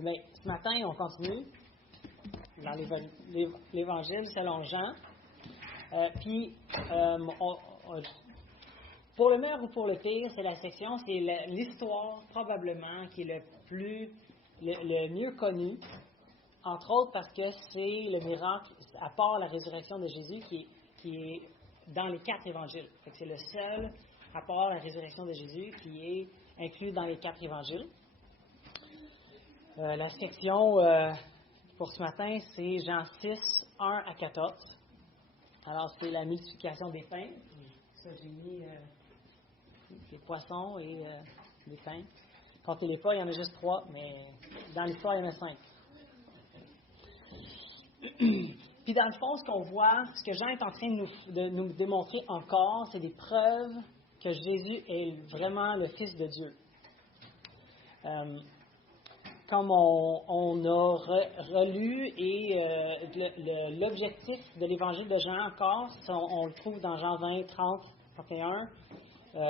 Bien, ce matin, on continue dans l'Évangile selon Jean. Pour le meilleur ou pour le pire, c'est la section, c'est l'histoire probablement qui est le mieux connue, entre autres parce que c'est le miracle, à part la résurrection de Jésus, qui est dans les 4 évangiles. Fait que c'est le seul, à part la résurrection de Jésus, qui est inclus dans les 4 évangiles. La section pour ce matin, c'est Jean 6, 1 à 14. Alors, c'est la multiplication des pains. Ça, j'ai mis des poissons et des pains. Comptez-les pas, il y en a juste 3, mais dans l'histoire, il y en a 5. Puis dans le fond, ce qu'on voit, ce que Jean est en train de nous démontrer encore, c'est des preuves que Jésus est vraiment le Fils de Dieu. Comme on a relu, et l'objectif de l'Évangile de Jean encore, on le trouve dans Jean 20, 30, 31,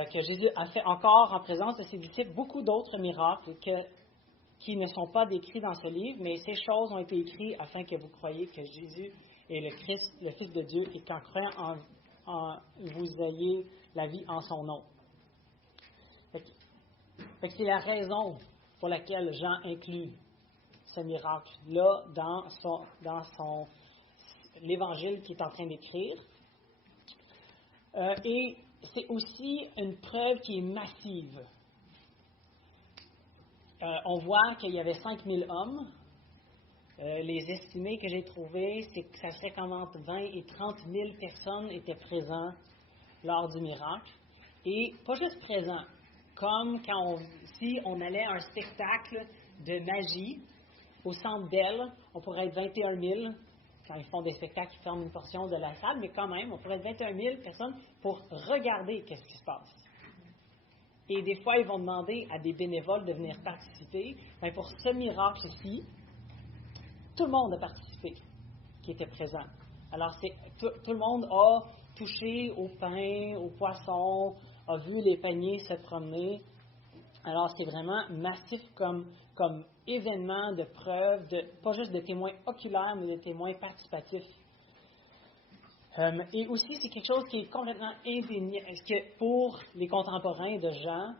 que Jésus a fait encore en présence de ses disciples beaucoup d'autres miracles qui ne sont pas décrits dans ce livre, mais ces choses ont été écrites afin que vous croyiez que Jésus est le Christ, le Fils de Dieu, et qu'en croyant vous ayez la vie en son nom. Fait que c'est la raison pour laquelle Jean inclut ce miracle-là dans l'évangile qu'il est en train d'écrire. Et c'est aussi une preuve qui est massive. On voit qu'il y avait 5000 hommes. Les estimés que j'ai trouvés, c'est que ça serait comme entre 20 et 30 000 personnes étaient présentes lors du miracle. Et pas juste présents, comme si on allait à un spectacle de magie au Centre Bell, on pourrait être 21 000 quand ils font des spectacles qui forment une portion de la salle, mais quand même, on pourrait être 21 000 personnes pour regarder qu'est-ce qui se passe. Et des fois, ils vont demander à des bénévoles de venir participer. Mais pour ce miracle-ci, tout le monde a participé qui était présent. Alors, tout le monde a touché au pain, au poisson, a vu les paniers se promener. Alors, c'est vraiment massif comme événement de preuve, pas juste de témoins oculaires, mais de témoins participatifs. Et aussi, c'est quelque chose qui est complètement indéniable. Est-ce que pour les contemporains de Jean,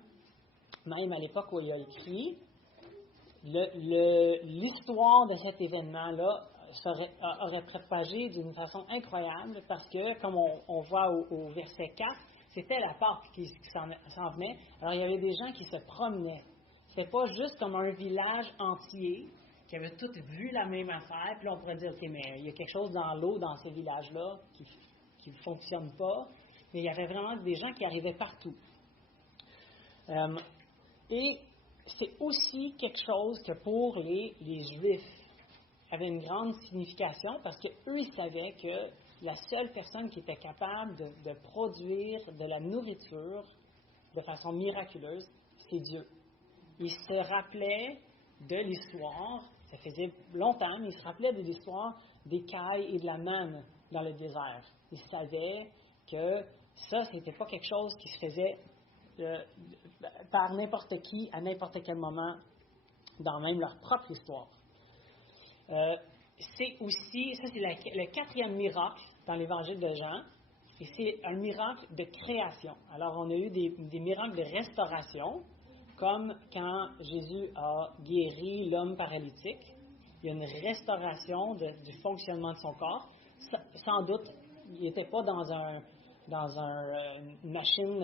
même à l'époque où il a écrit, l'histoire de cet événement-là aurait propagé d'une façon incroyable parce que, comme on voit au verset 4, c'était la Pâque qui s'en venait. Alors, il y avait des gens qui se promenaient. C'était pas juste comme un village entier qui avait tous vu la même affaire. Puis là, on pourrait dire, OK, mais il y a quelque chose dans l'eau, dans ces villages-là, qui ne fonctionne pas. Mais il y avait vraiment des gens qui arrivaient partout. Et c'est aussi quelque chose que pour les Juifs avait une grande signification parce qu'eux, ils savaient que la seule personne qui était capable de produire de la nourriture de façon miraculeuse, c'est Dieu. Ils se rappelaient de l'histoire, ça faisait longtemps, mais ils se rappelaient de l'histoire des cailles et de la manne dans le désert. Ils savaient que ça, c'était pas quelque chose qui se faisait par n'importe qui, à n'importe quel moment, dans même leur propre histoire. C'est aussi, ça c'est le 4e miracle dans l'Évangile de Jean, et c'est un miracle de création. Alors on a eu des miracles de restauration, comme quand Jésus a guéri l'homme paralytique. Il y a une restauration du fonctionnement de son corps. Sans doute, il n'était pas dans une machine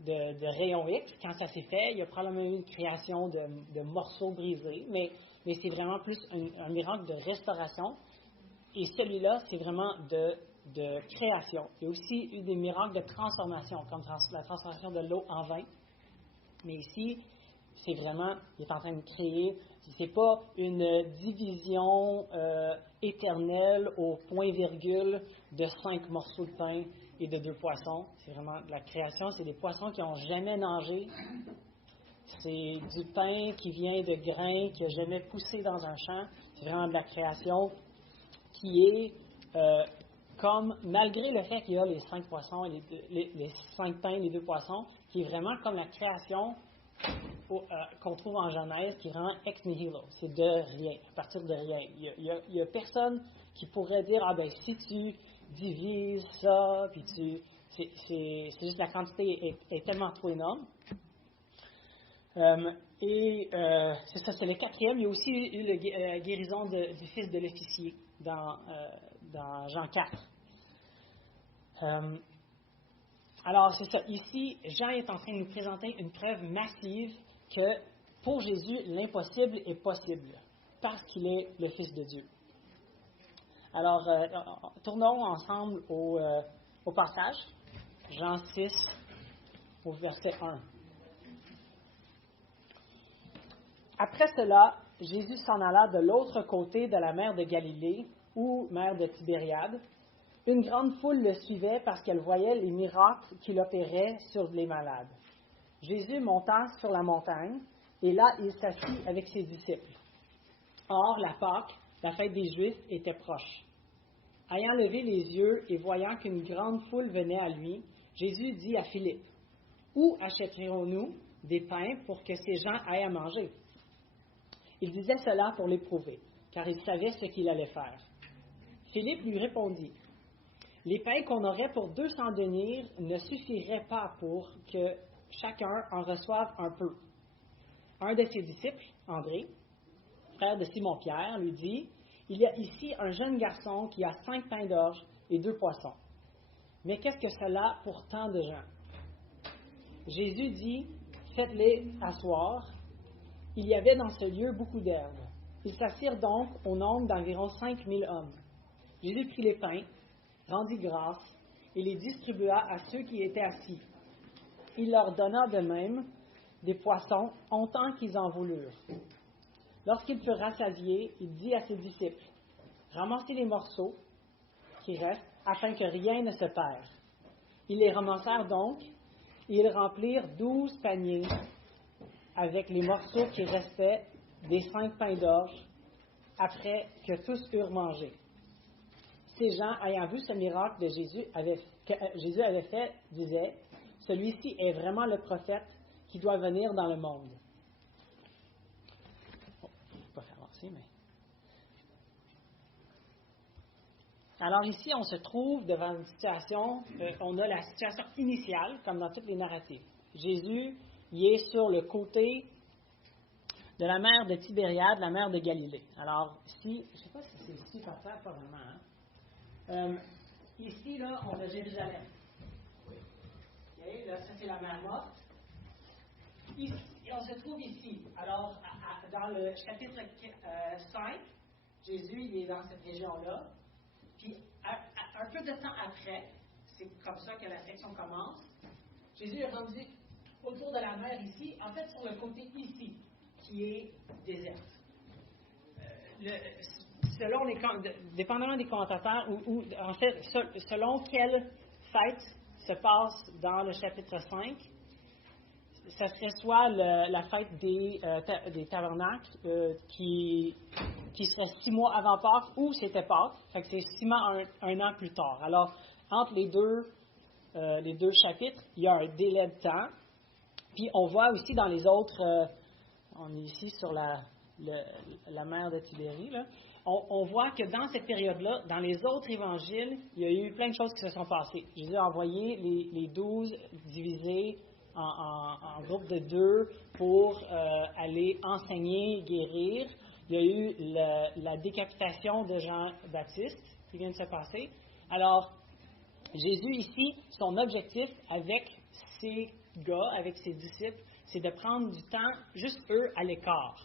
de rayon X. Quand ça s'est fait, il y a probablement eu une création de morceaux brisés, mais c'est vraiment plus un miracle de restauration. Et celui-là, c'est vraiment de création. Il y a aussi eu des miracles de transformation, comme la transformation de l'eau en vin. Mais ici, c'est vraiment, il est en train de créer, c'est pas une division éternelle au point-virgule de 5 morceaux de pain et de 2 poissons. C'est vraiment de la création, c'est des poissons qui n'ont jamais nagé. C'est du pain qui vient de grains qui n'a jamais poussé dans un champ. C'est vraiment de la création qui est comme, malgré le fait qu'il y a les 5 poissons et les 5 pains et les 2 poissons, qui est vraiment comme la création qu'on trouve en Genèse qui rend ex nihilo. C'est de rien, à partir de rien. Il y a personne qui pourrait dire, ah ben si tu divises ça, puis c'est juste la quantité est tellement trop énorme. C'est ça, c'est le quatrième. Il y a aussi eu la guérison du fils de l'officier dans Jean 4. Alors, c'est ça. Ici, Jean est en train de nous présenter une preuve massive que pour Jésus, l'impossible est possible parce qu'il est le Fils de Dieu. Alors, tournons ensemble au passage, Jean 6, au verset 1. Après cela, Jésus s'en alla de l'autre côté de la mer de Galilée, ou mer de Tibériade. Une grande foule le suivait parce qu'elle voyait les miracles qu'il opérait sur les malades. Jésus monta sur la montagne, et là il s'assit avec ses disciples. Or, la Pâque, la fête des Juifs, était proche. Ayant levé les yeux et voyant qu'une grande foule venait à lui, Jésus dit à Philippe, « Où achèterons-nous des pains pour que ces gens aillent à manger? » Il disait cela pour l'éprouver, car il savait ce qu'il allait faire. Philippe lui répondit, « Les pains qu'on aurait pour 200 deniers ne suffiraient pas pour que chacun en reçoive un peu. » Un de ses disciples, André, frère de Simon-Pierre, lui dit, « Il y a ici un jeune garçon qui a 5 pains d'orge et 2 poissons. Mais qu'est-ce que cela pour tant de gens? » Jésus dit, « Faites-les asseoir. » Il y avait dans ce lieu beaucoup d'herbes. Ils s'assirent donc au nombre d'environ 5000 hommes. Jésus prit les pains, rendit grâce, et les distribua à ceux qui étaient assis. Il leur donna de même des poissons, autant qu'ils en voulurent. Lorsqu'ils furent rassasiés, il dit à ses disciples, « Ramassez les morceaux qui restent, afin que rien ne se perde. » Ils les ramassèrent donc, et ils remplirent 12 paniers avec les morceaux qui restaient des 5 pains d'orge, après que tous eurent mangé. Ces gens, ayant vu ce miracle que Jésus avait fait, disaient, « Celui-ci est vraiment le prophète qui doit venir dans le monde. » Je ne vais pas faire avancer, mais... Alors ici, on se trouve devant une situation, on a la situation initiale, comme dans toutes les narratives. Jésus, il est sur le côté de la mer de Tibériade, la mer de Galilée. Alors, ici, je ne sais pas si c'est ici par terre, pas vraiment. Ici, là, on a Jérusalem. Okay, là, ça, c'est la mer morte. Ici, on se trouve ici. Alors, dans le chapitre 5, Jésus, il est dans cette région-là. Puis, un peu de temps après, c'est comme ça que la section commence, Jésus est rendu autour de la mer ici, en fait sur le côté ici, qui est déserte. Dépendamment des commentateurs, ou en fait, selon quelle fête se passe dans le chapitre 5, ça serait soit la fête des tabernacles qui serait 6 mois avant Pâques, ou c'était Pâques, fait que c'est 6 mois un an plus tard. Alors, entre les deux chapitres, il y a un délai de temps. Puis on voit aussi dans les autres, on est ici sur la mer de Tibérie, là, on voit que dans cette période-là, dans les autres évangiles, il y a eu plein de choses qui se sont passées. Jésus a envoyé les 12 divisés en groupes de 2 pour aller enseigner, guérir. Il y a eu la décapitation de Jean-Baptiste qui vient de se passer. Alors, Jésus ici, son objectif avec ses gars, avec ses disciples, c'est de prendre du temps, juste eux, à l'écart.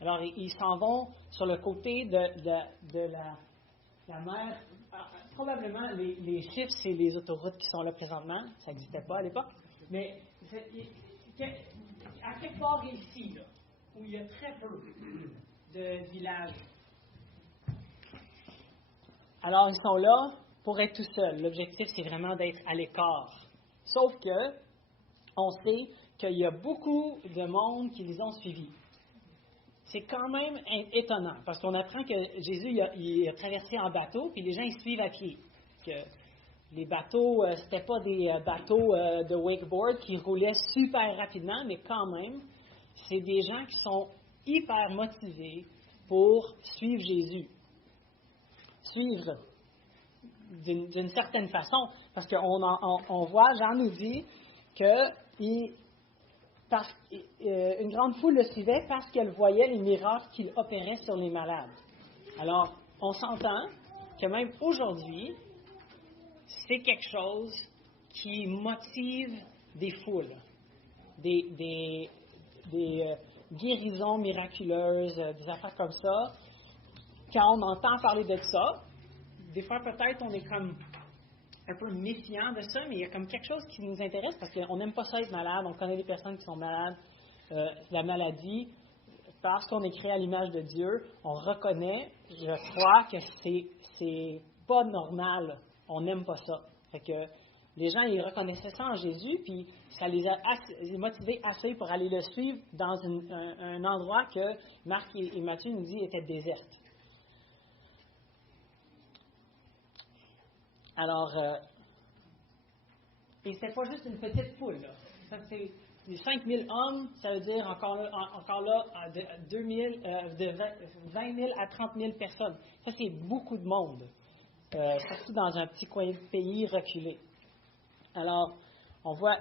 Alors, ils s'en vont sur le côté de la mer. Probablement, les chiffres, c'est les autoroutes qui sont là présentement. Ça n'existait pas à l'époque. Mais à quelque part ici, là, où il y a très peu de villages. Alors, ils sont là pour être tout seuls. L'objectif, c'est vraiment d'être à l'écart. Sauf que, on sait qu'il y a beaucoup de monde qui les ont suivis. C'est quand même étonnant, parce qu'on apprend que Jésus il a traversé en bateau, puis les gens ils suivent à pied. Que les bateaux, c'était pas des bateaux de wakeboard qui roulaient super rapidement, mais quand même, c'est des gens qui sont hyper motivés pour suivre Jésus. Suivre d'une certaine façon, parce qu'on voit, Jean nous dit que une grande foule le suivait parce qu'elle voyait les miracles qu'il opérait sur les malades. Alors, on s'entend que même aujourd'hui, c'est quelque chose qui motive des foules, des guérisons miraculeuses, des affaires comme ça. Quand on entend parler de ça, des fois peut-être on est comme un peu méfiant de ça, mais il y a comme quelque chose qui nous intéresse parce qu'on n'aime pas ça être malade, on connaît des personnes qui sont malades, la maladie, parce qu'on est créé à l'image de Dieu, on reconnaît, je crois que c'est pas normal, on n'aime pas ça. Fait que les gens, ils reconnaissaient ça en Jésus, puis ça les a motivés assez pour aller le suivre dans un endroit que Marc et Matthieu nous disent était déserte. Alors, et c'est pas juste une petite foule, là. Ça, c'est les 5000 hommes, ça veut dire encore là de 20 000 à 30 000 personnes. Ça, c'est beaucoup de monde, surtout dans un petit coin de pays reculé. Alors, on voit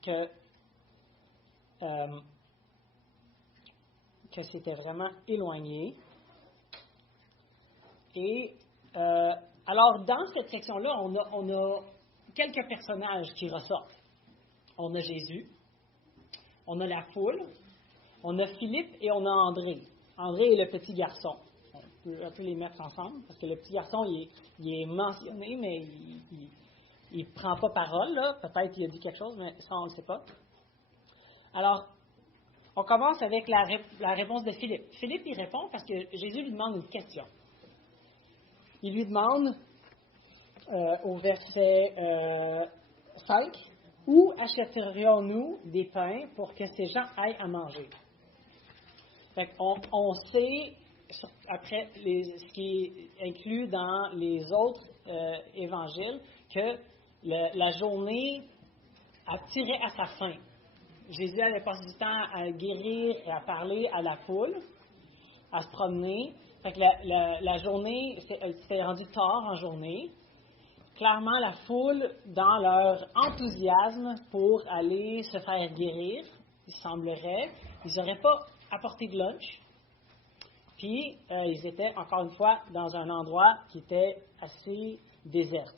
que c'était vraiment éloigné. Et alors, dans cette section-là, on a quelques personnages qui ressortent. On a Jésus, on a la foule, on a Philippe et on a André. André est le petit garçon. On peut un peu les mettre ensemble, parce que le petit garçon, il est mentionné, mais il ne prend pas parole, là. Peut-être qu'il a dit quelque chose, mais ça, on ne le sait pas. Alors, on commence avec la réponse de Philippe. Philippe, il répond parce que Jésus lui demande une question. Il lui demande, au verset 5, « Où achèterions-nous des pains pour que ces gens aillent à manger? » Fait on sait, après ce qui est inclus dans les autres évangiles, que la journée tirait à sa fin. Jésus avait passé du temps à guérir et à parler à la foule, à se promener. Fait que la journée, c'était rendu tard en journée. Clairement, la foule, dans leur enthousiasme pour aller se faire guérir, il semblerait, ils n'auraient pas apporté de lunch. Puis, ils étaient, encore une fois, dans un endroit qui était assez désert.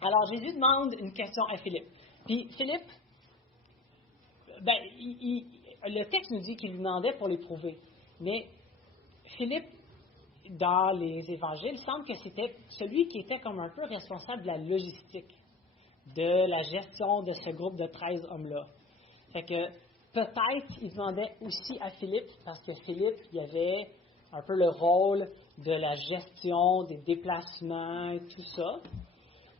Alors, Jésus demande une question à Philippe. Puis, Philippe, le texte nous dit qu'il lui demandait pour l'éprouver. Mais Philippe, dans les évangiles, il semble que c'était celui qui était comme un peu responsable de la logistique, de la gestion de ce groupe de 13 hommes-là. Fait que peut-être il demandait aussi à Philippe, parce que Philippe, il avait un peu le rôle de la gestion des déplacements et tout ça.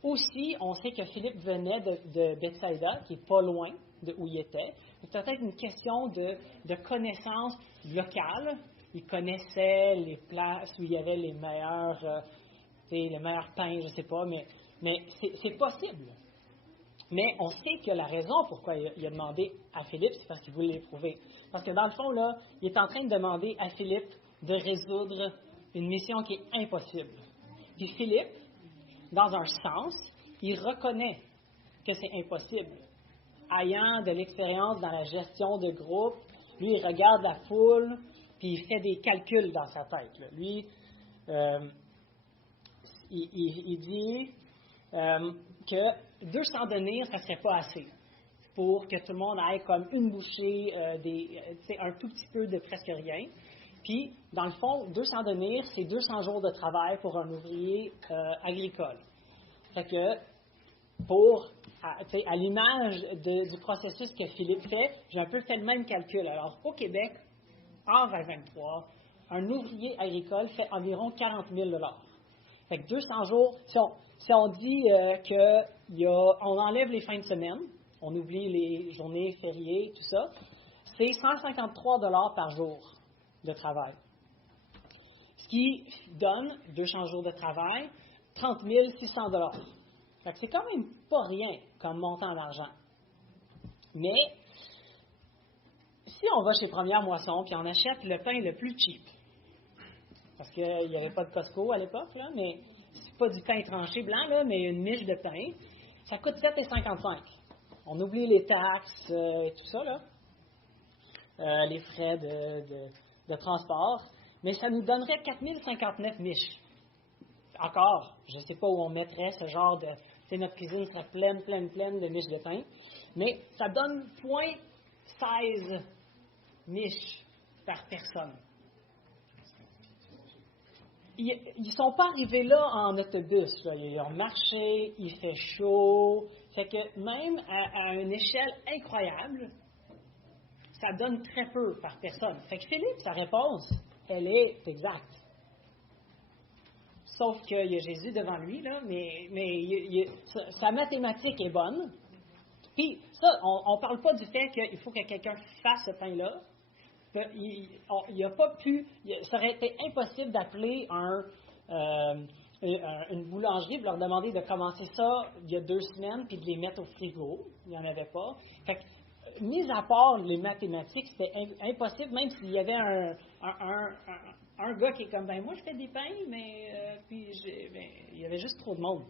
Aussi, on sait que Philippe venait de Bethsaïda, qui n'est pas loin de où il était. C'est peut-être une question de connaissance locale. Il connaissait les places où il y avait les meilleurs pains, je ne sais pas, mais c'est possible. Mais on sait que la raison pourquoi il a demandé à Philippe, c'est parce qu'il voulait l'éprouver. Parce que dans le fond, là, il est en train de demander à Philippe de résoudre une mission qui est impossible. Puis Philippe, dans un sens, il reconnaît que c'est impossible. Ayant de l'expérience dans la gestion de groupe, lui, il regarde la foule, puis il fait des calculs dans sa tête. Là. Lui, il dit que 200 deniers, ça ne serait pas assez pour que tout le monde ait comme une bouchée, un tout petit peu de presque rien. Puis, dans le fond, 200 deniers, c'est 200 jours de travail pour un ouvrier agricole. Fait que, à l'image du processus que Philippe fait, j'ai un peu fait le même calcul. Alors, au Québec, en 2023, un ouvrier agricole fait environ 40 000 $. Fait que 200 jours, si on dit qu'on enlève les fins de semaine, on oublie les journées fériées, tout ça, c'est 153 $ par jour de travail. Ce qui donne, 200 jours de travail, 30 600 $. Fait que c'est quand même pas rien comme montant d'argent. Mais Si on va chez Première Moisson puis on achète le pain le plus cheap, parce qu'il n'y avait pas de Costco à l'époque, là, mais c'est pas du pain tranché blanc, là, mais une miche de pain, ça coûte 7,55. On oublie les taxes et tout ça, là, les frais de transport, mais ça nous donnerait 4059 miches. Encore, je ne sais pas où on mettrait ce genre de... Tu sais, notre cuisine serait pleine de miches de pain, mais ça donne 0,16 miches par personne. Ils ne sont pas arrivés là en autobus. Là. Ils ont marché, il fait chaud. Fait que même à une échelle incroyable, ça donne très peu par personne. Fait que Philippe, sa réponse, elle est exacte. Sauf qu'il y a Jésus devant lui, là, mais sa mathématique est bonne. Puis ça, on ne parle pas du fait qu'il faut que quelqu'un fasse ce pain-là. Il a pas pu, ça aurait été impossible d'appeler une boulangerie et leur demander de commencer ça il y a 2 semaines puis de les mettre au frigo. Il n'y en avait pas. Fait que, mis à part les mathématiques, c'était impossible, même s'il y avait un gars qui est comme, ben moi je fais des pains, mais il y avait juste trop de monde.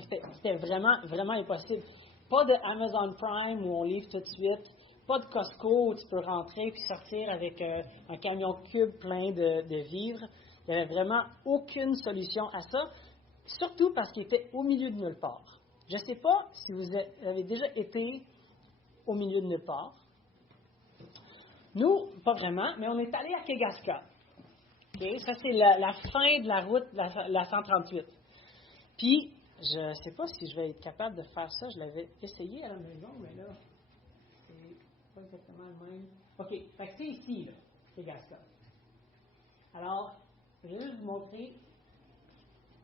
C'était vraiment, vraiment impossible. Pas de Amazon Prime où on livre tout de suite. Pas de Costco où tu peux rentrer puis sortir avec un camion cube plein de vivres. Il n'y avait vraiment aucune solution à ça, surtout parce qu'il était au milieu de nulle part. Je ne sais pas si vous avez déjà été au milieu de nulle part. Nous, pas vraiment, mais on est allé à Kegaska. Okay? Ça, c'est la fin de la route, la 138. Puis, je ne sais pas si je vais être capable de faire ça. Je l'avais essayé à la maison, mais là... pas exactement le même. OK, fait que c'est ici, là, c'est Kegaska. Alors, je vais juste vous montrer,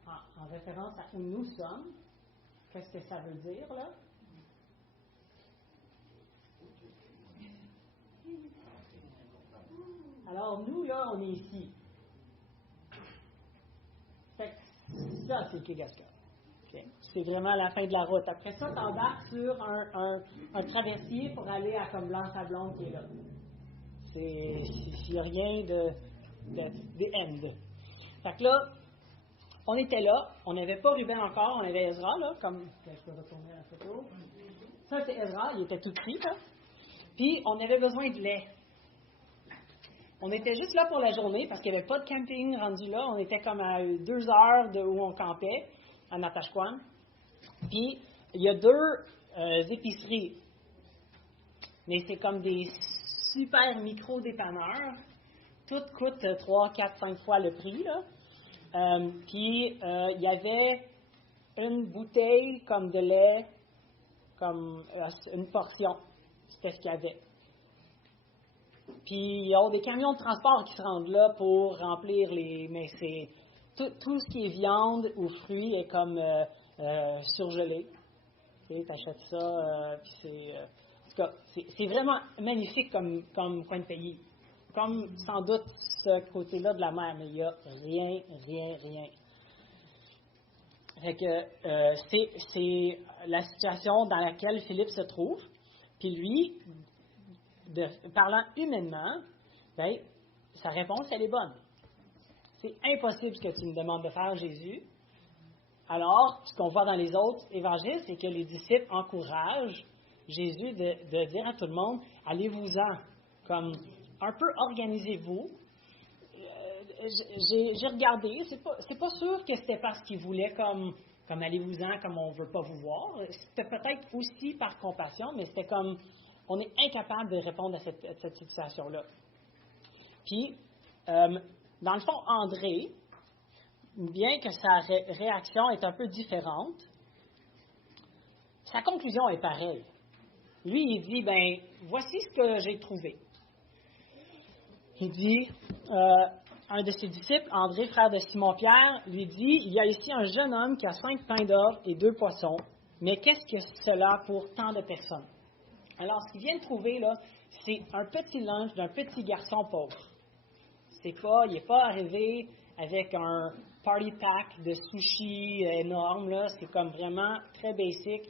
en référence à où nous sommes, qu'est-ce que ça veut dire, là. Alors, nous, là, on est ici. Fait que ça, c'est Kegaska. Okay. C'est vraiment la fin de la route. Après ça, tu embarques sur un traversier pour aller à comme Blanc-Sablon qui est là. Il n'y a rien de end. Fait que là, on était là, on n'avait pas Ruben encore, on avait Ezra, là, comme... Je peux retourner à la photo. Ça, c'est Ezra, il était tout petit, là. Puis, on avait besoin de lait. On était juste là pour la journée, parce qu'il n'y avait pas de camping rendu là. On était comme à 2 heures de où on campait, à Natashquan. Puis, il y a 2 épiceries. Mais c'est comme des super micro-dépanneurs. Toutes coûtent 3, 4, 5 fois le prix, là. Puis, il y avait une bouteille comme de lait, comme une portion. C'était ce qu'il y avait. Puis, il y a des camions de transport qui se rendent là pour remplir les... Mais c'est... Tout ce qui est viande ou fruits est comme surgelé. Tu achètes ça, puis c'est... en tout cas, c'est vraiment magnifique comme coin de pays. Comme sans doute ce côté-là de la mer, mais il n'y a rien. Fait que c'est la situation dans laquelle Philippe se trouve. Puis lui, parlant humainement, ben, sa réponse, elle est bonne. C'est impossible ce que tu me demandes de faire, Jésus. Alors, ce qu'on voit dans les autres évangiles, c'est que les disciples encouragent Jésus de dire à tout le monde, allez-vous-en, comme un peu organisez-vous. J'ai regardé, c'est pas sûr que c'était parce qu'il voulait comme allez-vous-en, comme on ne veut pas vous voir. C'était peut-être aussi par compassion, mais c'était comme on est incapable de répondre à cette situation-là. Puis, dans le fond, André, bien que sa réaction est un peu différente, sa conclusion est pareille. Lui, il dit, ben, voici ce que j'ai trouvé. Il dit, un de ses disciples, André, frère de Simon-Pierre, lui dit, il y a ici un jeune homme qui a 5 pains d'or et 2 poissons, mais qu'est-ce que cela pour tant de personnes? Alors, ce qu'il vient de trouver, là, c'est un petit lunch d'un petit garçon pauvre. Il n'est pas arrivé avec un party pack de sushi énorme, là. C'est comme vraiment très basic.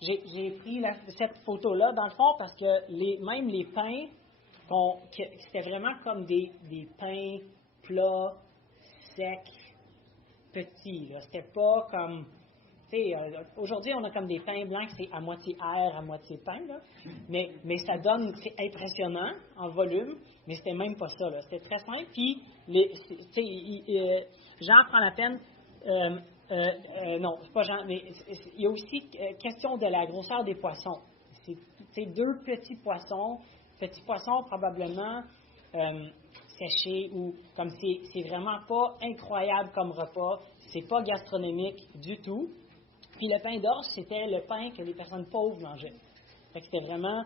j'ai pris cette photo-là, dans le fond, parce que même les pains, c'était vraiment comme des pains plats, secs, petits. Là. C'était pas comme... aujourd'hui, on a comme des pains blancs, c'est à moitié air, à moitié pain. Là. Mais ça donne... C'est impressionnant en volume, mais c'était même pas ça. Là. C'était très simple. Puis, Jean prend la peine... non, c'est pas Jean, mais il y a aussi question de la grosseur des poissons. C'est 2 petits poissons probablement séchés ou comme c'est vraiment pas incroyable comme repas, c'est pas gastronomique du tout. Puis le pain d'orge, c'était le pain que les personnes pauvres mangeaient. Fait que c'était vraiment,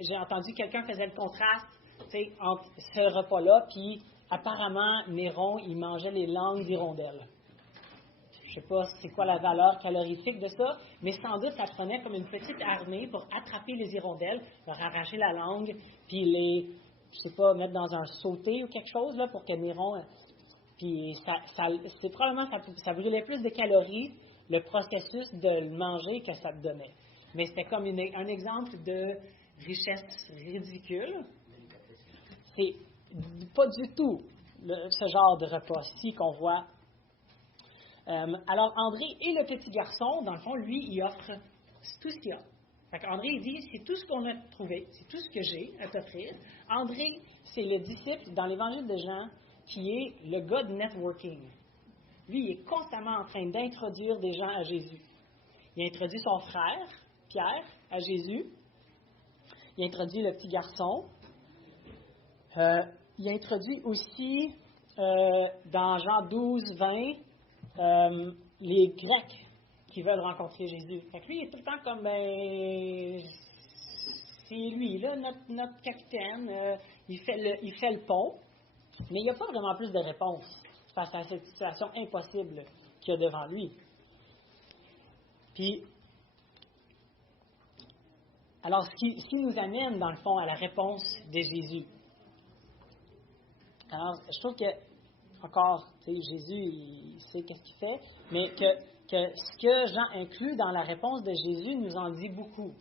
j'ai entendu quelqu'un faisait le contraste entre ce repas-là, puis apparemment, Néron, il mangeait les langues d'hirondelles. Je ne sais pas c'est quoi la valeur calorifique de ça, mais sans doute, ça prenait comme une petite armée pour attraper les hirondelles, leur arracher la langue, puis je sais pas, mettre dans un sauté ou quelque chose, là, pour que Néron... Puis c'est probablement, ça brûlait plus de calories, le processus de le manger, que ça te donnait. Mais c'était comme un exemple de richesse ridicule. C'est pas du tout ce genre de repas-ci qu'on voit. Alors, André et le petit garçon, dans le fond, lui, il offre tout ce qu'il a. Fait qu'André, il dit, c'est tout ce qu'on a trouvé, c'est tout ce que j'ai à t'offrir. André, c'est le disciple dans l'Évangile de Jean qui est le gars de networking. Lui, il est constamment en train d'introduire des gens à Jésus. Il a introduit son frère, Pierre, à Jésus. Il a introduit le petit garçon. Il a introduit aussi, dans Jean 12, 20, les Grecs qui veulent rencontrer Jésus. Fait que lui, il est tout le temps comme, c'est lui, là, notre capitaine. Il fait le pont, mais il n'y a pas vraiment plus de réponse face à cette situation impossible qu'il y a devant lui. Puis, alors, ce qui nous amène, dans le fond, à la réponse de Jésus. Alors, je trouve que, encore, Jésus, il sait qu'est-ce qu'il fait, mais que ce que Jean inclut dans la réponse de Jésus nous en dit beaucoup.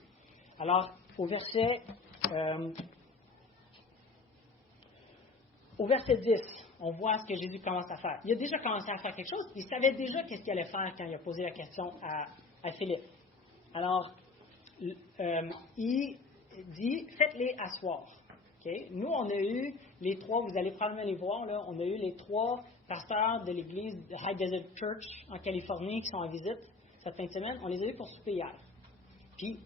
Alors, au verset 10, on voit ce que Jésus commence à faire. Il a déjà commencé à faire quelque chose, il savait déjà qu'est-ce qu'il allait faire quand il a posé la question à Philippe. Alors, il dit, faites-les asseoir. Okay? Nous, on a eu les 3, vous allez probablement les voir, là, on a eu les 3 pasteurs de l'église de High Desert Church en Californie qui sont en visite cette fin de semaine. On les a eu pour souper hier. Puis,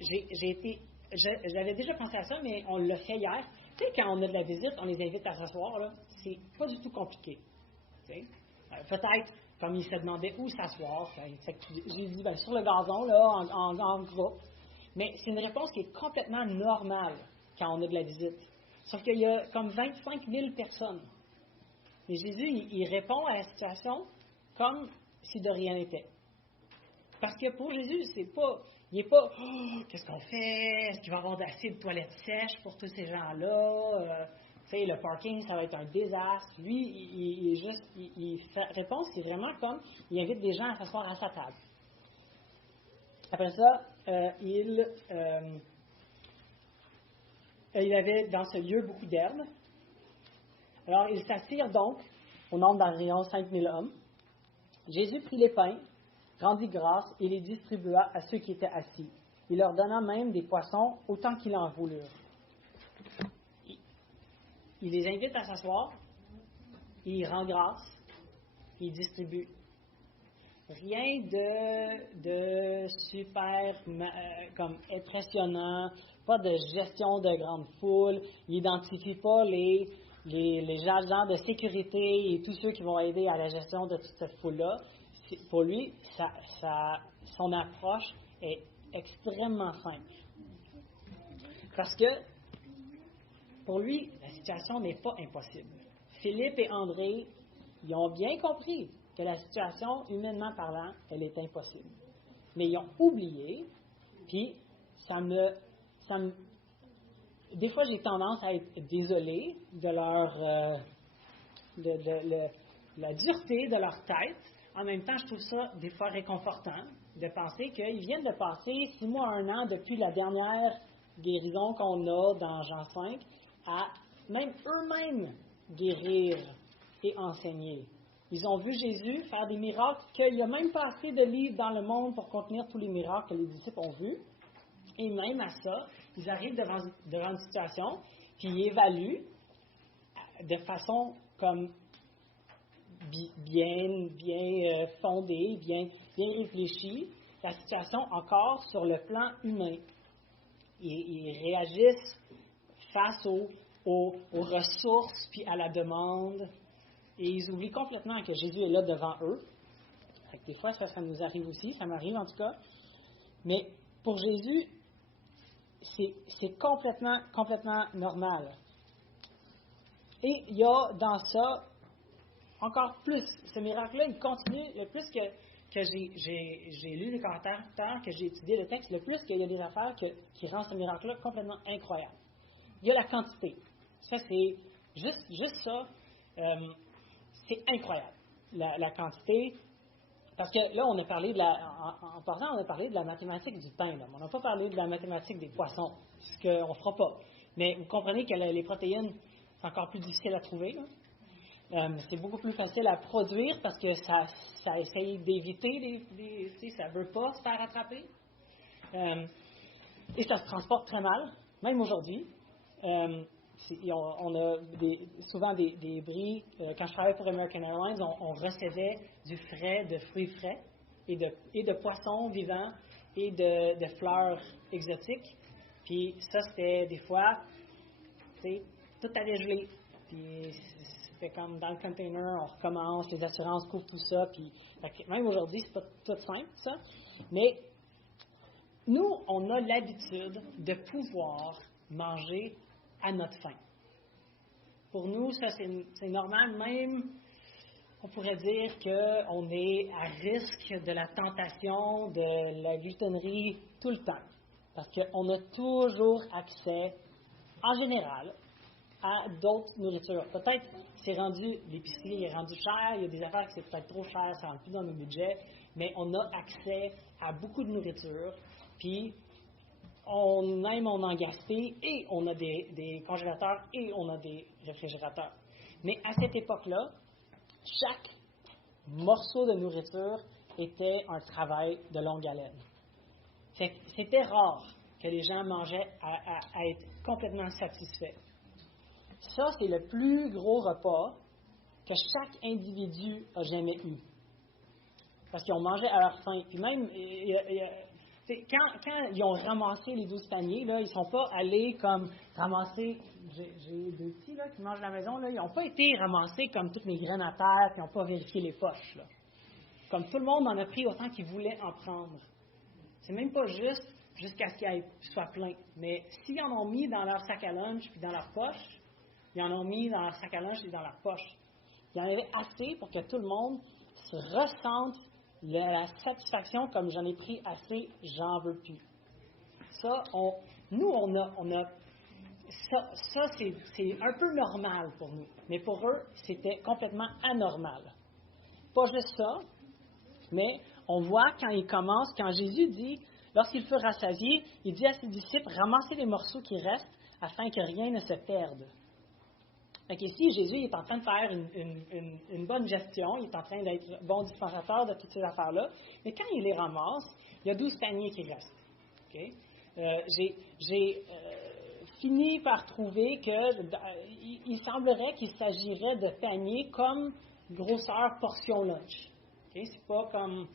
j'avais déjà pensé à ça, mais on l'a fait hier. Tu sais, quand on a de la visite, on les invite à s'asseoir, là, c'est pas du tout compliqué. Peut-être, comme il se demandait où s'asseoir, j'ai dit, sur le gazon, là, en groupe. Mais c'est une réponse qui est complètement normale quand on a de la visite. Sauf qu'il y a comme 25 000 personnes. Et Jésus, il répond à la situation comme si de rien n'était. Parce que pour Jésus, il n'est pas, qu'est-ce qu'on fait? Est-ce qu'il va y avoir assez de toilettes sèches pour tous ces gens-là? Le parking, ça va être un désastre. Lui, il répond, c'est vraiment comme, il invite des gens à s'asseoir à sa table. Après ça, il avait dans ce lieu beaucoup d'herbes. Alors, ils s'assirent donc au nombre d'environ 5000 hommes. Jésus prit les pains, rendit grâce et les distribua à ceux qui étaient assis. Il leur donna même des poissons autant qu'ils en voulurent. Il les invite à s'asseoir, il rend grâce, il distribue. Rien de super comme impressionnant, pas de gestion de grande foule, il n'identifie pas les agents de sécurité et tous ceux qui vont aider à la gestion de toute cette foule-là. Pour lui, son approche est extrêmement simple. Parce que, pour lui, la situation n'est pas impossible. Philippe et André, ils ont bien compris que la situation, humainement parlant, elle est impossible. Mais ils ont oublié, puis des fois, j'ai tendance à être désolé de leur... la dureté de leur tête en même temps, je trouve ça des fois réconfortant de penser qu'ils viennent de passer 6 mois, 1 an depuis la dernière guérison qu'on a dans Jean 5 à même eux-mêmes guérir et enseigner. Ils ont vu Jésus faire des miracles qu'il n'y a même pas assez de livres dans le monde pour contenir tous les miracles que les disciples ont vus. Et même à ça, ils arrivent devant une situation, puis ils évaluent de façon comme bien fondée, bien réfléchie, la situation encore sur le plan humain. Ils réagissent face aux ressources puis à la demande. Et ils oublient complètement que Jésus est là devant eux. Fait que des fois, ça nous arrive aussi, ça m'arrive en tout cas. Mais pour Jésus, c'est complètement normal. Et il y a dans ça encore plus. Ce miracle-là, il continue. Le plus que j'ai lu les commentaires, que j'ai étudié le texte, le plus qu'il y a des affaires qui rendent ce miracle-là complètement incroyable. Il y a la quantité. Ça, c'est juste ça. C'est incroyable, la quantité. Parce que là, on a parlé en passant, on a parlé de la mathématique du pain. Là. On n'a pas parlé de la mathématique des poissons, ce qu'on ne fera pas. Mais vous comprenez que les protéines, c'est encore plus difficile à trouver. C'est beaucoup plus facile à produire parce que ça essaye d'éviter, ça ne veut pas se faire attraper. Et ça se transporte très mal, même aujourd'hui. On a souvent des bris. Quand je travaillais pour American Airlines, on recevait du frais, de fruits frais et de poissons vivants et de fleurs exotiques. Puis ça, c'était des fois, tout allait geler. Puis c'était comme dans le container, on recommence, les assurances couvrent tout ça. Puis même aujourd'hui, c'est pas tout simple, ça. Mais nous, on a l'habitude de pouvoir manger à notre faim. Pour nous, ça, c'est normal. Même, on pourrait dire qu'on est à risque de la tentation de la glutonerie tout le temps. Parce qu'on a toujours accès, en général, à d'autres nourritures. Peut-être l'épicerie est rendu cher, il y a des affaires qui c'est peut-être trop cher, ça ne rentre plus dans nos budgets, mais on a accès à beaucoup de nourriture, puis on en gaspille et on a des congélateurs et on a des réfrigérateurs. Mais à cette époque-là, chaque morceau de nourriture était un travail de longue haleine. C'était rare que les gens mangeaient à être complètement satisfaits. Ça, c'est le plus gros repas que chaque individu a jamais eu. Parce qu'ils ont mangé à leur faim. Puis même, quand ils ont ramassé les 12 paniers, là, ils ne sont pas allés comme ramasser. J'ai deux petits là, qui mangent à la maison, là, ils n'ont pas été ramassés comme toutes les graines à terre, puis ils n'ont pas vérifié les poches. Là. Comme tout le monde en a pris autant qu'ils voulaient en prendre. C'est même pas juste jusqu'à ce qu'il soit plein. Mais s'ils en ont mis dans leur sac à lunch puis dans leur poche, ils en ont mis dans leur sac à lunch et dans leur poche. Il y en avait assez pour que tout le monde se ressente la satisfaction comme j'en ai pris assez, j'en veux plus. Ça, ça c'est un peu normal pour nous. Mais pour eux, c'était complètement anormal. Pas juste ça, mais on voit quand Jésus dit, lorsqu'il fut rassasié, il dit à ses disciples, ramassez les morceaux qui restent afin que rien ne se perde. Donc ici, Jésus est en train de faire une bonne gestion, il est en train d'être bon dispensateur de toutes ces affaires-là, mais quand il les ramasse, il y a 12 paniers qui restent. Okay? J'ai fini par trouver qu'il semblerait qu'il s'agirait de paniers comme grosseur portion lunch. Okay? C'est pas comme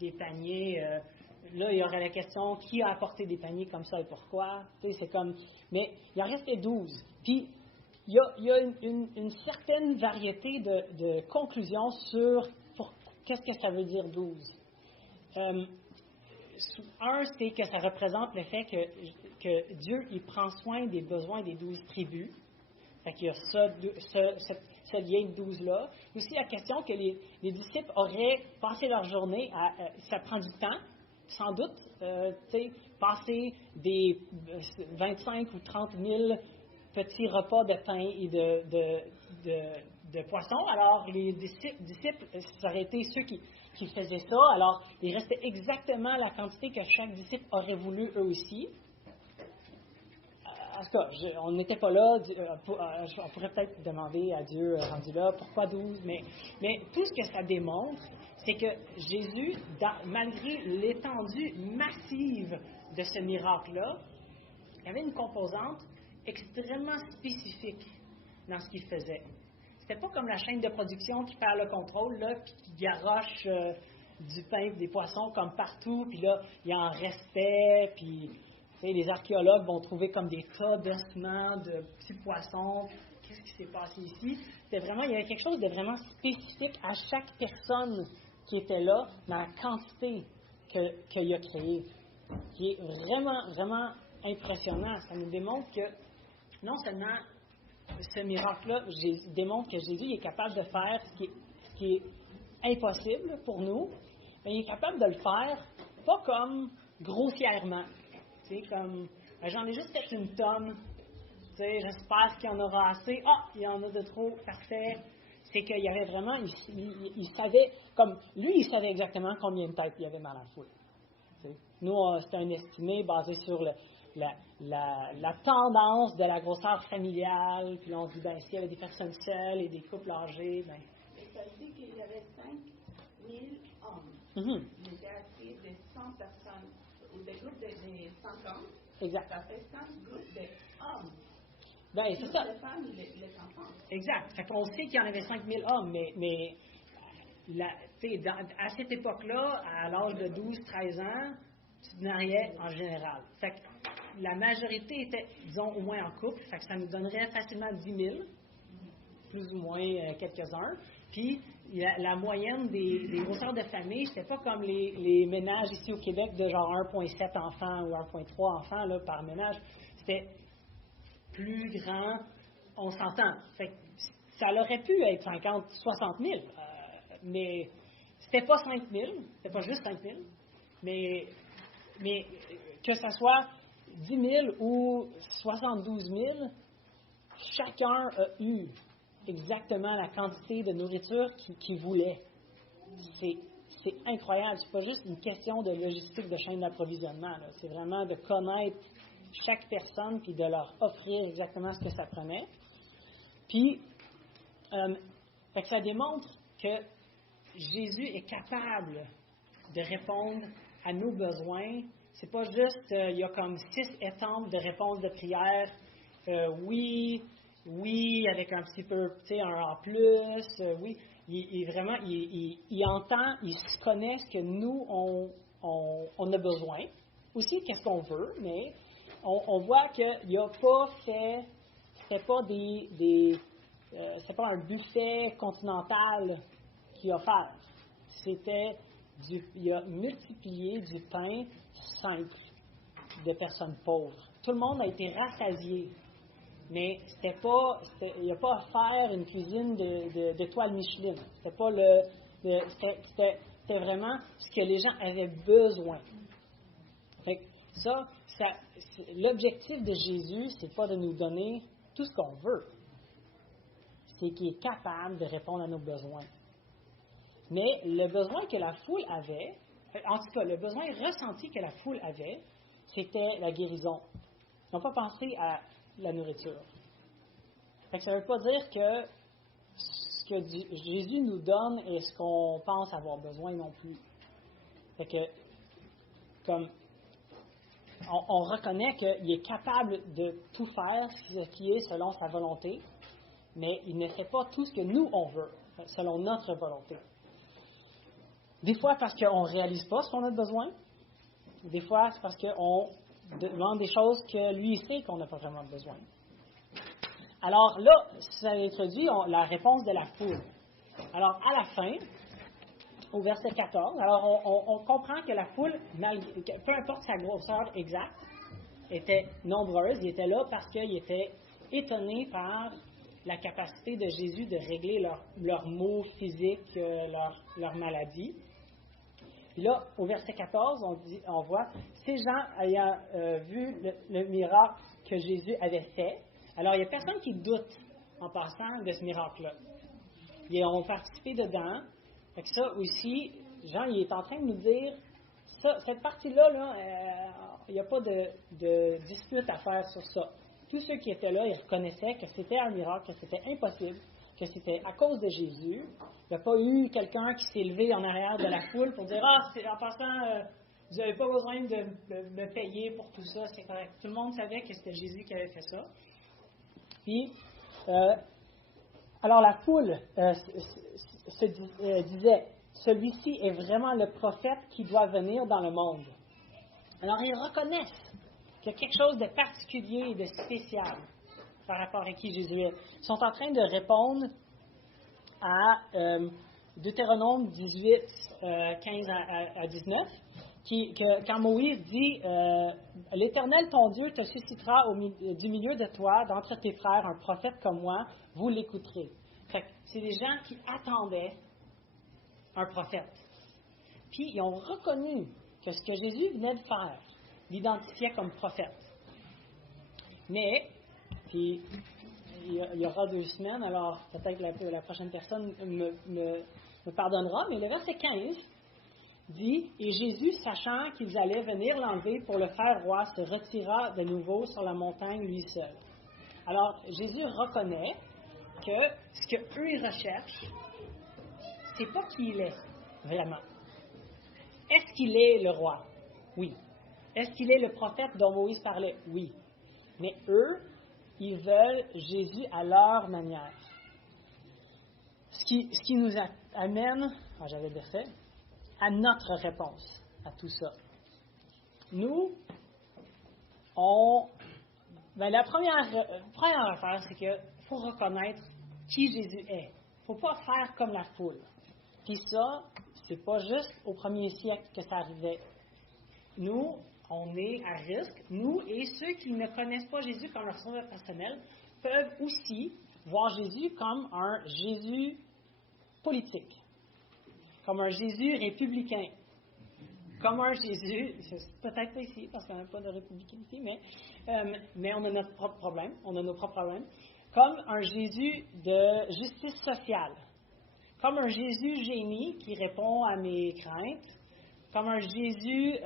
des paniers... là, il y aurait la question, qui a apporté des paniers comme ça et pourquoi? C'est comme... Mais il en restait 12. Puis, il y a une certaine variété de conclusions sur qu'est-ce que ça veut dire 12. Un, c'est que ça représente le fait que Dieu il prend soin des besoins des 12 tribus. Fait qu'il y a ce lien de 12-là. Aussi la question que les disciples auraient passé leur journée ça prend du temps, sans doute, passer des 25 ou 30 000 petits repas de pain et de poissons. Alors, les disciples, ça aurait été ceux qui faisaient ça. Alors, il restait exactement la quantité que chaque disciple aurait voulu eux aussi. En tout cas, on n'était pas là. On pourrait peut-être demander à Dieu, rendu là, pourquoi 12? Mais tout ce que ça démontre, c'est que Jésus, malgré l'étendue massive de ce miracle-là, il y avait une composante extrêmement spécifique dans ce qu'il faisait. C'était pas comme la chaîne de production qui perd le contrôle, là, puis qui garoche du pain et des poissons comme partout, puis là, il en restait, puis les archéologues vont trouver comme des tas d'ossements de petits poissons. Qu'est-ce qui s'est passé ici? Il y avait quelque chose de vraiment spécifique à chaque personne qui était là, dans la quantité qu'il a créée, qui est vraiment, vraiment impressionnant. Ça nous démontre que non seulement ce miracle-là démontre que Jésus est capable de faire ce qui est impossible pour nous, mais il est capable de le faire pas comme grossièrement. Tu sais, comme j'en ai juste fait une tonne, tu sais, j'espère qu'il y en aura assez. Ah, il y en a de trop, parfait. C'est qu'il y avait vraiment, il savait, comme lui, il savait exactement combien de têtes il y avait dans la foule. Tu sais. Nous, c'est un estimé basé sur la tendance de la grosseur familiale, puis là, on dit, ben, s'il y avait des personnes seules et des couples âgés, ben... Et ça dit qu'il y avait 5000 hommes. Mm-hmm. Il était assis de 100 personnes, ou des groupes de 100 hommes. Exact. Ça fait 100 groupes d'hommes. Ben, c'est ça. Les femmes, les enfants. Exact. Fait qu'on sait qu'il y en avait 5000 hommes, mais à cette époque-là, à l'âge de 12-13 ans, tu te mariais en général. Fait que la majorité était, disons, au moins en couple. Fait que ça nous donnerait facilement 10 000, plus ou moins quelques-uns. Puis, la moyenne des grosseurs de famille, c'était pas comme les ménages ici au Québec de genre 1,7 enfants ou 1,3 enfants là, par ménage. C'était plus grand, on s'entend. Fait que ça aurait pu être 50, 60 000, mais c'était pas 5 000, c'était pas juste 5 000, mais que ce soit 10 000 ou 72 000, chacun a eu exactement la quantité de nourriture qu'il voulait. C'est incroyable. C'est pas juste une question de logistique de chaîne d'approvisionnement. Là. C'est vraiment de connaître chaque personne puis de leur offrir exactement ce que ça prenait. Puis, fait que ça démontre que Jésus est capable de répondre à nos besoins. C'est pas juste, il y a comme 6 étampes de réponse de prière. Oui, avec un petit peu, tu sais, un en plus, oui. Il entend, il se connaît ce que nous, on a besoin. Aussi, qu'est-ce qu'on veut, mais on voit qu'il n'a pas fait, c'était pas c'est pas un buffet continental qu'il a offert. Il a multiplié du pain simple de personnes pauvres. Tout le monde a été rassasié. Mais il n'y a pas offert une cuisine d'étoiles Michelin. C'était pas c'était vraiment ce que les gens avaient besoin. Fait que l'objectif de Jésus, c'est pas de nous donner tout ce qu'on veut. C'est qu'il est capable de répondre à nos besoins. Mais le besoin que la foule avait, en tout cas, le besoin ressenti que la foule avait, c'était la guérison. Ils n'ont pas pensé à la nourriture. Fait que ça ne veut pas dire que ce que Jésus nous donne est ce qu'on pense avoir besoin non plus. Fait que, comme on reconnaît qu'il est capable de tout faire, ce qui est selon sa volonté, mais il ne fait pas tout ce que nous, on veut, selon notre volonté. Des fois parce qu'on ne réalise pas ce qu'on a besoin. Des fois, c'est parce qu'on demande des choses que lui sait qu'on n'a pas vraiment besoin. Alors là, ça introduit la réponse de la foule. Alors, à la fin, au verset 14, alors on comprend que la foule, peu importe sa grosseur exacte, était nombreuse. Il était là parce qu'il était étonné par la capacité de Jésus de régler leurs maux physiques, leur maladie. Puis là, au verset 14, on voit, ces gens ayant vu le miracle que Jésus avait fait, alors il n'y a personne qui doute en passant de ce miracle-là. Ils ont participé dedans. Fait que ça aussi, Jean, il est en train de nous dire, cette partie-là, il n'y a pas de dispute à faire sur ça. Tous ceux qui étaient là, ils reconnaissaient que c'était un miracle, que c'était impossible, que c'était à cause de Jésus. Il n'y a pas eu quelqu'un qui s'est levé en arrière de la foule pour dire « Ah, en passant, vous n'avez pas besoin de me payer pour tout ça, c'est correct. » Tout le monde savait que c'était Jésus qui avait fait ça. Puis, alors la foule disait « Celui-ci est vraiment le prophète qui doit venir dans le monde. » Alors ils reconnaissent qu'il y a quelque chose de particulier et de spécial par rapport à qui Jésus est. Ils sont en train de répondre à Deutéronome 18, 15 à 19, quand Moïse dit « L'Éternel, ton Dieu, te suscitera du milieu de toi, d'entre tes frères, un prophète comme moi, vous l'écouterez. » Fait que c'est des gens qui attendaient un prophète. Puis ils ont reconnu que ce que Jésus venait de faire l'identifiait comme prophète. Mais, puis, il y aura 2 semaines, alors peut-être la prochaine personne me pardonnera, mais le verset 15 dit « Et Jésus, sachant qu'ils allaient venir l'enlever pour le faire roi, se retira de nouveau sur la montagne lui seul. » Alors, Jésus reconnaît que ce qu'eux ils recherchent, c'est pas qui il est, vraiment. Est-ce qu'il est le roi? Oui. Est-ce qu'il est le prophète dont Moïse parlait? Oui. Mais eux, ils veulent Jésus à leur manière. Ce qui nous amène, j'avais le verset, à notre réponse à tout ça. Nous, la première affaire, c'est qu'il faut reconnaître qui Jésus est. Il ne faut pas faire comme la foule. Puis ça, c'est pas juste au 1er siècle que ça arrivait. Nous, on est à risque. Nous et ceux qui ne connaissent pas Jésus comme leur sauveur personnel peuvent aussi voir Jésus comme un Jésus politique, comme un Jésus républicain, comme un Jésus, c'est peut-être pas ici parce qu'on n'a pas de républicain ici, mais on a notre propre problème, on a nos propres problèmes, comme un Jésus de justice sociale, comme un Jésus génie qui répond à mes craintes, comme un Jésus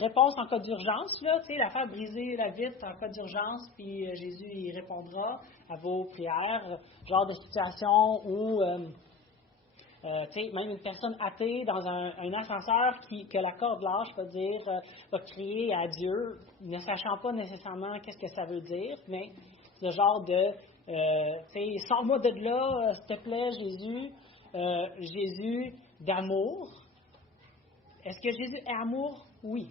réponse en cas d'urgence, là, tu sais, l'affaire briser la vitre en cas d'urgence, puis Jésus il répondra à vos prières, genre de situation où, tu sais, même une personne athée dans un ascenseur que la corde lâche va crier à Dieu, ne sachant pas nécessairement qu'est-ce que ça veut dire, mais ce genre de, tu sais, sors-moi de là, s'il te plaît, Jésus, Jésus d'amour. Est-ce que Jésus est amour? Oui.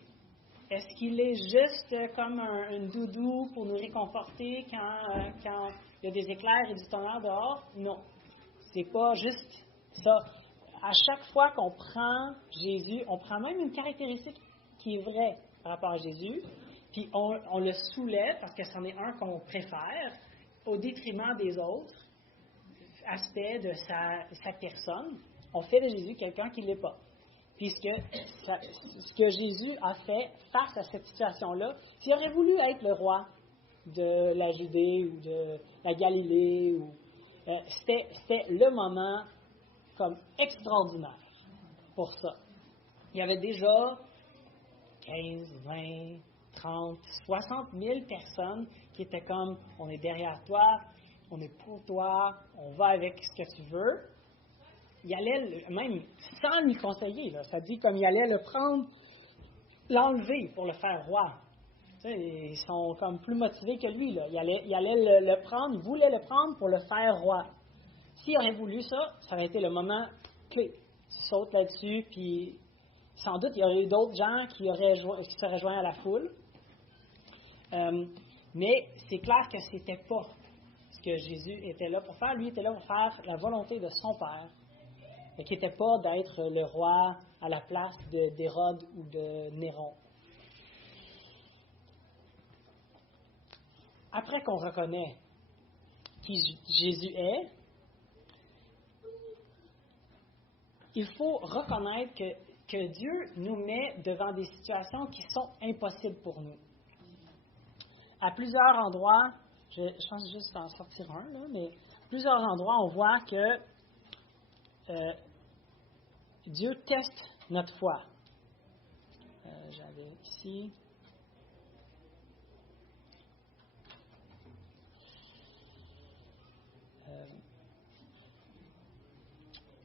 Est-ce qu'il est juste comme un doudou pour nous réconforter quand il y a des éclairs et du tonnerre dehors? Non. C'est pas juste ça. À chaque fois qu'on prend Jésus, on prend même une caractéristique qui est vraie par rapport à Jésus, puis on le soulève parce que c'en est un qu'on préfère au détriment des autres aspects de sa personne. On fait de Jésus quelqu'un qui ne l'est pas. Puisque ce que Jésus a fait face à cette situation-là, s'il aurait voulu être le roi de la Judée ou de la Galilée, c'était le moment comme extraordinaire pour ça. Il y avait déjà 15, 20, 30, 60 000 personnes qui étaient comme « on est derrière toi, on est pour toi, on va avec ce que tu veux ». Il allait, même sans lui conseiller, là, ça dit comme il allait le prendre, l'enlever pour le faire roi. Tu sais, ils sont comme plus motivés que lui. Là. Il allait le prendre, il voulait le prendre pour le faire roi. S'il aurait voulu ça, ça aurait été le moment clé. Tu sautes là-dessus, puis sans doute il y aurait eu d'autres gens qui seraient joints à la foule. Mais c'est clair que c'était pas ce que Jésus était là pour faire. Lui était là pour faire la volonté de son Père, et qui n'était pas d'être le roi à la place d'Hérode ou de Néron. Après qu'on reconnaît qui Jésus est, il faut reconnaître que Dieu nous met devant des situations qui sont impossibles pour nous. À plusieurs endroits, Je pense juste en sortir un, là, mais plusieurs endroits, on voit que Dieu teste notre foi. J'avais ici.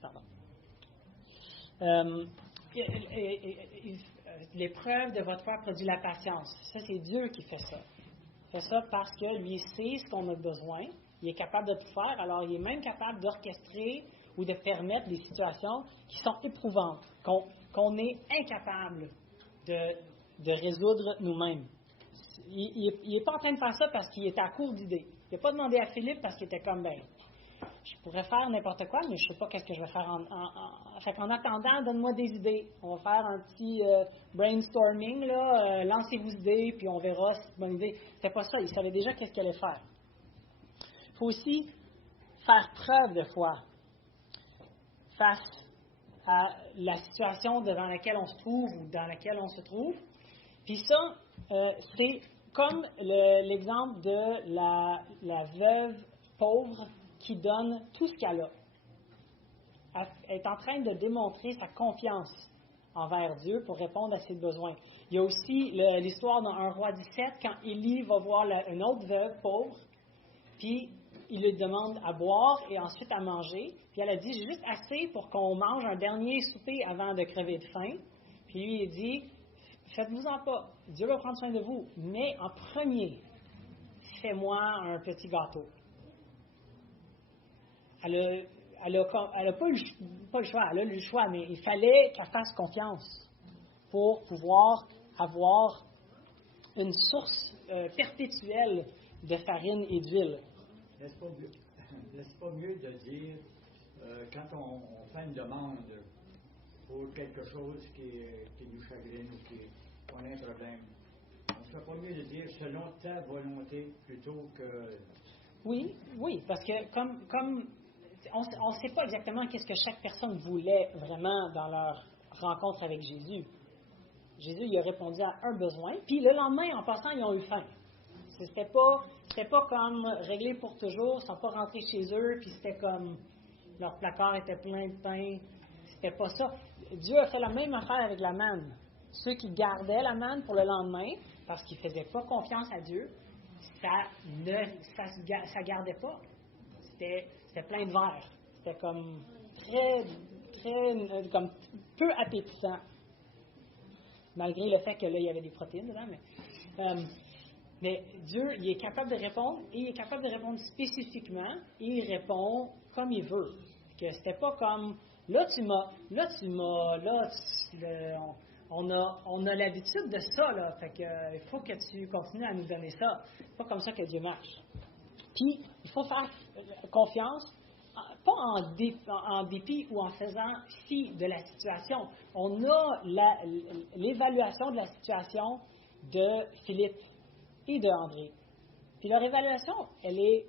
Pardon. L'épreuve de votre foi produit la patience. Ça, c'est Dieu qui fait ça. Il fait ça parce que lui sait ce qu'on a besoin. Il est capable de tout faire. Alors, il est même capable d'orchestrer ou de permettre des situations qui sont éprouvantes, qu'on est incapable de résoudre nous-mêmes. Il n'est pas en train de faire ça parce qu'il était à court d'idées. Il n'a pas demandé à Philippe parce qu'il était comme, ben, je pourrais faire n'importe quoi, mais je ne sais pas qu'est-ce que je vais faire. Fait qu'en attendant, donne-moi des idées. On va faire un petit brainstorming, là, lancez vos idées, puis on verra si c'est une bonne idée. C'était pas ça, il savait déjà qu'est-ce qu'il allait faire. Il faut aussi faire preuve de foi face à la situation devant laquelle on se trouve ou dans laquelle on se trouve. Puis ça, c'est comme l'exemple de la veuve pauvre qui donne tout ce qu'elle a. Elle est en train de démontrer sa confiance envers Dieu pour répondre à ses besoins. Il y a aussi l'histoire dans 1 Roi 17, quand Élie va voir une autre veuve pauvre, puis il lui demande à boire et ensuite à manger. Puis elle a dit, j'ai juste assez pour qu'on mange un dernier souper avant de crever de faim. Puis lui, il dit, faites-vous-en pas, Dieu va prendre soin de vous, mais en premier, fais-moi un petit gâteau. Elle n'a pas le choix, elle a le choix, mais il fallait qu'elle fasse confiance pour pouvoir avoir une source perpétuelle de farine et d'huile. N'est-ce pas mieux de dire, quand on fait une demande pour quelque chose qui nous chagrine ou qu'on a un problème, on ne serait pas mieux de dire selon ta volonté plutôt que... Oui, parce que comme on ne sait pas exactement qu'est-ce que chaque personne voulait vraiment dans leur rencontre avec Jésus. Jésus, il a répondu à un besoin, puis le lendemain, en passant, ils ont eu faim. C'était pas comme réglé pour toujours, ils ne sont pas rentrés chez eux, puis c'était comme leur placard était plein de pain. C'était pas ça. Dieu a fait la même affaire avec la manne. Ceux qui gardaient la manne pour le lendemain, parce qu'ils ne faisaient pas confiance à Dieu, ça gardait pas. C'était plein de verre. C'était comme très comme peu appétissant. Malgré le fait que là, il y avait des protéines dedans, mais Dieu, il est capable de répondre, et il est capable de répondre spécifiquement, et il répond comme il veut. Que c'était pas comme, on a l'habitude de ça, là, fait que il faut que tu continues à nous donner ça. C'est pas comme ça que Dieu marche. Puis, il faut faire confiance, pas en dépit ou en faisant fi de la situation. On a l'évaluation de la situation de Philippe et de André. Puis leur évaluation, elle est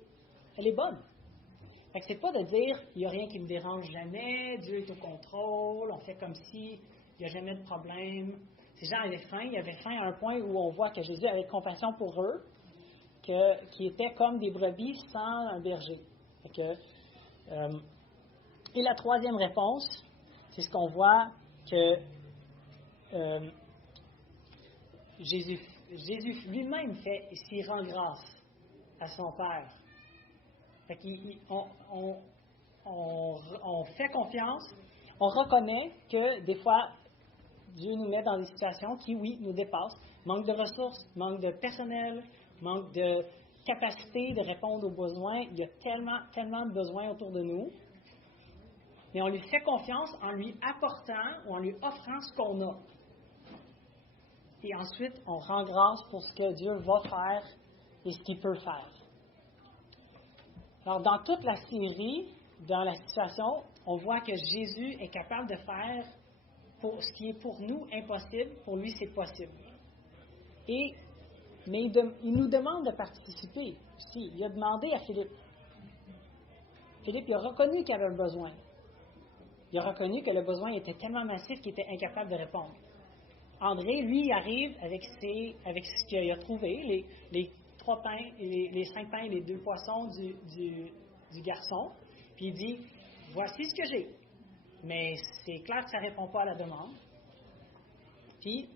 bonne. Fait que c'est pas de dire, il n'y a rien qui me dérange jamais, Dieu est au contrôle, on fait comme si il n'y a jamais de problème. Ces gens avaient faim, ils avaient faim à un point où on voit que Jésus avait compassion pour eux, qui étaient comme des brebis sans un berger. Fait que, et la troisième réponse, c'est ce qu'on voit que Jésus lui-même fait, s'il rend grâce à son Père. Fait on fait confiance, on reconnaît que des fois, Dieu nous met dans des situations qui, oui, nous dépassent. Manque de ressources, manque de personnel, manque de capacité de répondre aux besoins. Il y a tellement de besoins autour de nous. Mais on lui fait confiance en lui apportant ou en lui offrant ce qu'on a. Et ensuite, on rend grâce pour ce que Dieu va faire et ce qu'il peut faire. Alors, dans toute la série, dans la situation, on voit que Jésus est capable de faire pour ce qui est pour nous impossible, pour lui, c'est possible. Mais il nous demande de participer aussi. Il a demandé à Philippe. Philippe, il a reconnu qu'il y avait un besoin. Il a reconnu que le besoin était tellement massif qu'il était incapable de répondre. André, lui, arrive avec ce qu'il a trouvé, les 3 pains, et les 5 pains et les 2 poissons du garçon. Puis il dit, voici ce que j'ai. Mais c'est clair que ça ne répond pas à la demande. Puis,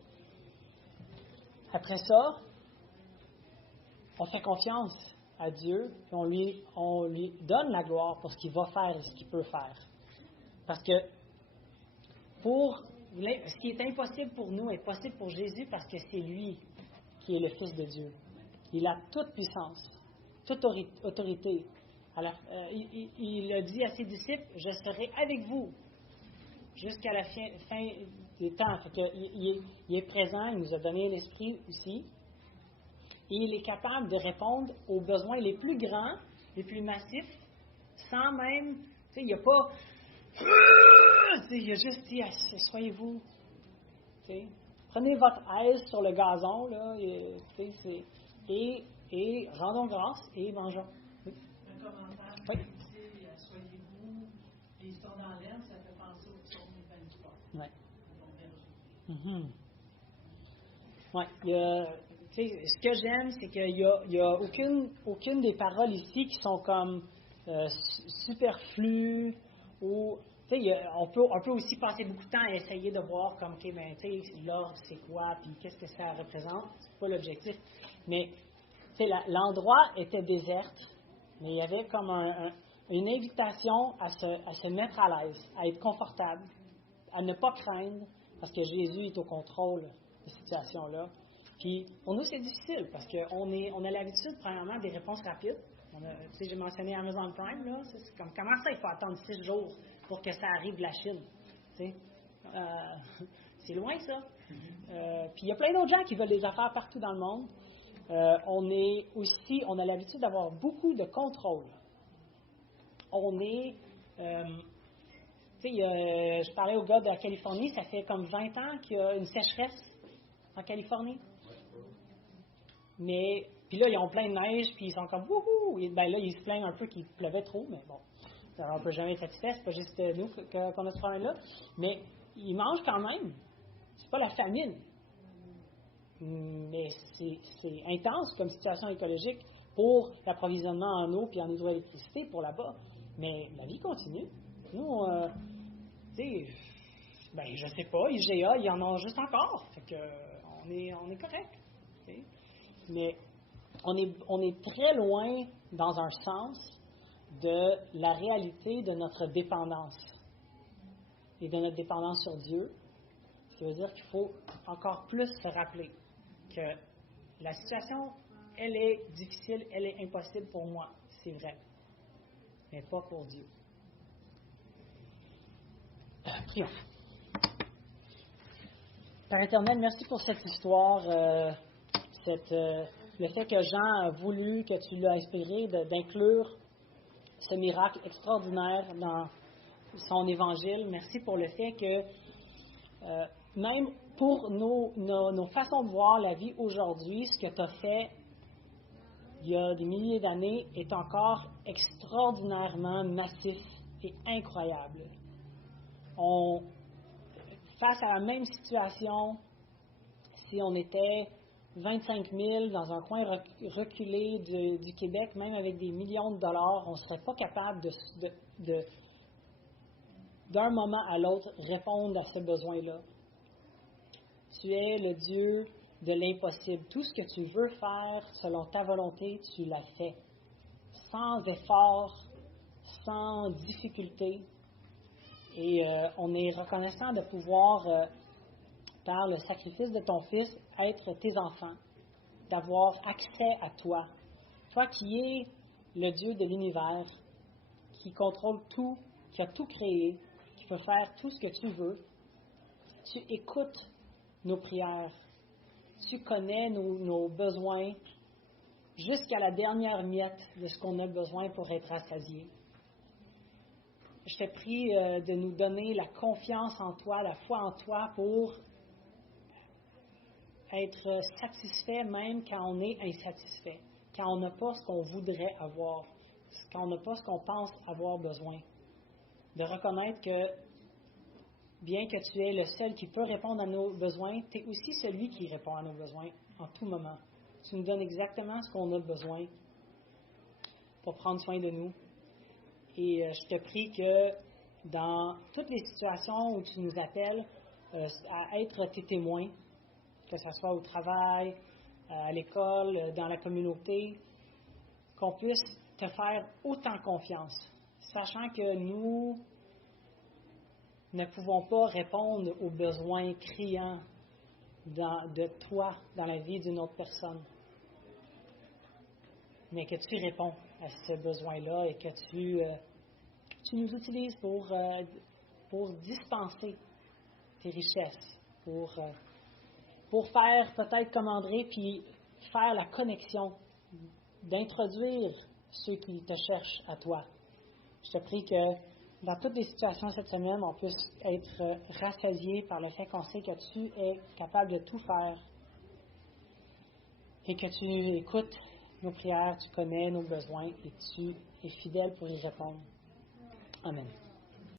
après ça, on fait confiance à Dieu, puis on lui donne la gloire pour ce qu'il va faire et ce qu'il peut faire. Parce que ce qui est impossible pour nous est possible pour Jésus parce que c'est lui qui est le Fils de Dieu. Il a toute puissance, toute autorité. Alors, il a dit à ses disciples, je serai avec vous jusqu'à la fin des temps. Fait que, il est présent, il nous a donné l'Esprit aussi. Et il est capable de répondre aux besoins les plus grands, les plus massifs, sans même, tu sais, il n'y a pas, il a juste dit, soyez-vous, tu sais, prenez votre aise sur le gazon, là, et rendons grâce et mangeons. Oui. Un commentaire Oui. qui dit, soyez-vous, et ils sont dans l'air, ça fait penser au psaume 23. Oui. Ouais, ce que j'aime, c'est qu'il n'y a aucune des paroles ici qui sont comme superflues ou on peut aussi passer beaucoup de temps à essayer de voir comme l'ordre c'est quoi puis qu'est-ce que ça représente. C'est pas l'objectif. Mais l'endroit était déserte, mais il y avait comme une invitation à se mettre à l'aise, à être confortable, à ne pas craindre parce que Jésus est au contrôle de cette situation-là. Puis, pour nous, c'est difficile parce qu'on a l'habitude, premièrement, des réponses rapides. J'ai mentionné Amazon Prime, là. C'est comme, comment ça, il faut attendre 6 jours pour que ça arrive de la Chine? C'est loin, ça. Puis, il y a plein d'autres gens qui veulent des affaires partout dans le monde. On a l'habitude d'avoir beaucoup de contrôle. Je parlais au gars de la Californie, ça fait comme 20 ans qu'il y a une sécheresse en Californie. Mais, puis là, ils ont plein de neige, puis ils sont comme wouhou! Et ben là, ils se plaignent un peu qu'il pleuvait trop, mais bon, on ne peut jamais être satisfait, c'est pas juste nous qu'on a ce problème-là. Mais ils mangent quand même. C'est pas la famine. Mais c'est intense comme situation écologique pour l'approvisionnement en eau puis en hydroélectricité pour là-bas. Mais la vie continue. Nous, je sais pas, IGA, il y en a juste encore. Fait que, on est correct. T'sais. Mais on est très loin, dans un sens, de la réalité de notre dépendance et de notre dépendance sur Dieu. Ce qui veut dire qu'il faut encore plus se rappeler que la situation, elle est difficile, elle est impossible pour moi, c'est vrai, mais pas pour Dieu. Prions. Père éternel, merci pour cette histoire, le fait que Jean a voulu, que tu l'as inspiré d'inclure ce miracle extraordinaire dans son évangile. Merci pour le fait que même pour nos façons de voir la vie aujourd'hui, ce que tu as fait il y a des milliers d'années est encore extraordinairement massif et incroyable. Face à la même situation, si on était 25 000 dans un coin reculé du Québec, même avec des millions de dollars, on ne serait pas capable d'un moment à l'autre, répondre à ce besoin-là. Tu es le Dieu de l'impossible. Tout ce que tu veux faire selon ta volonté, tu l'as fait. Sans effort, sans difficulté. Et on est reconnaissant de pouvoir, par le sacrifice de ton Fils, être tes enfants, d'avoir accès à toi. Toi qui es le Dieu de l'univers, qui contrôle tout, qui a tout créé, qui peut faire tout ce que tu veux. Tu écoutes nos prières. Tu connais nos besoins jusqu'à la dernière miette de ce qu'on a besoin pour être rassasié. Je te prie de nous donner la confiance en toi, la foi en toi pour être satisfait même quand on est insatisfait, quand on n'a pas ce qu'on voudrait avoir, quand on n'a pas ce qu'on pense avoir besoin. De reconnaître que bien que tu es le seul qui peut répondre à nos besoins, tu es aussi celui qui répond à nos besoins en tout moment. Tu nous donnes exactement ce qu'on a besoin pour prendre soin de nous. Et je te prie que dans toutes les situations où tu nous appelles à être tes témoins, que ce soit au travail, à l'école, dans la communauté, qu'on puisse te faire autant confiance, sachant que nous ne pouvons pas répondre aux besoins criants de toi dans la vie d'une autre personne, mais que tu réponds à ce besoin-là et que tu nous utilises pour dispenser tes richesses, pour faire peut-être comme André, puis faire la connexion, d'introduire ceux qui te cherchent à toi. Je te prie que dans toutes les situations cette semaine, on puisse être rassasié par le fait qu'on sait que tu es capable de tout faire et que tu écoutes nos prières, tu connais nos besoins et tu es fidèle pour y répondre. Amen.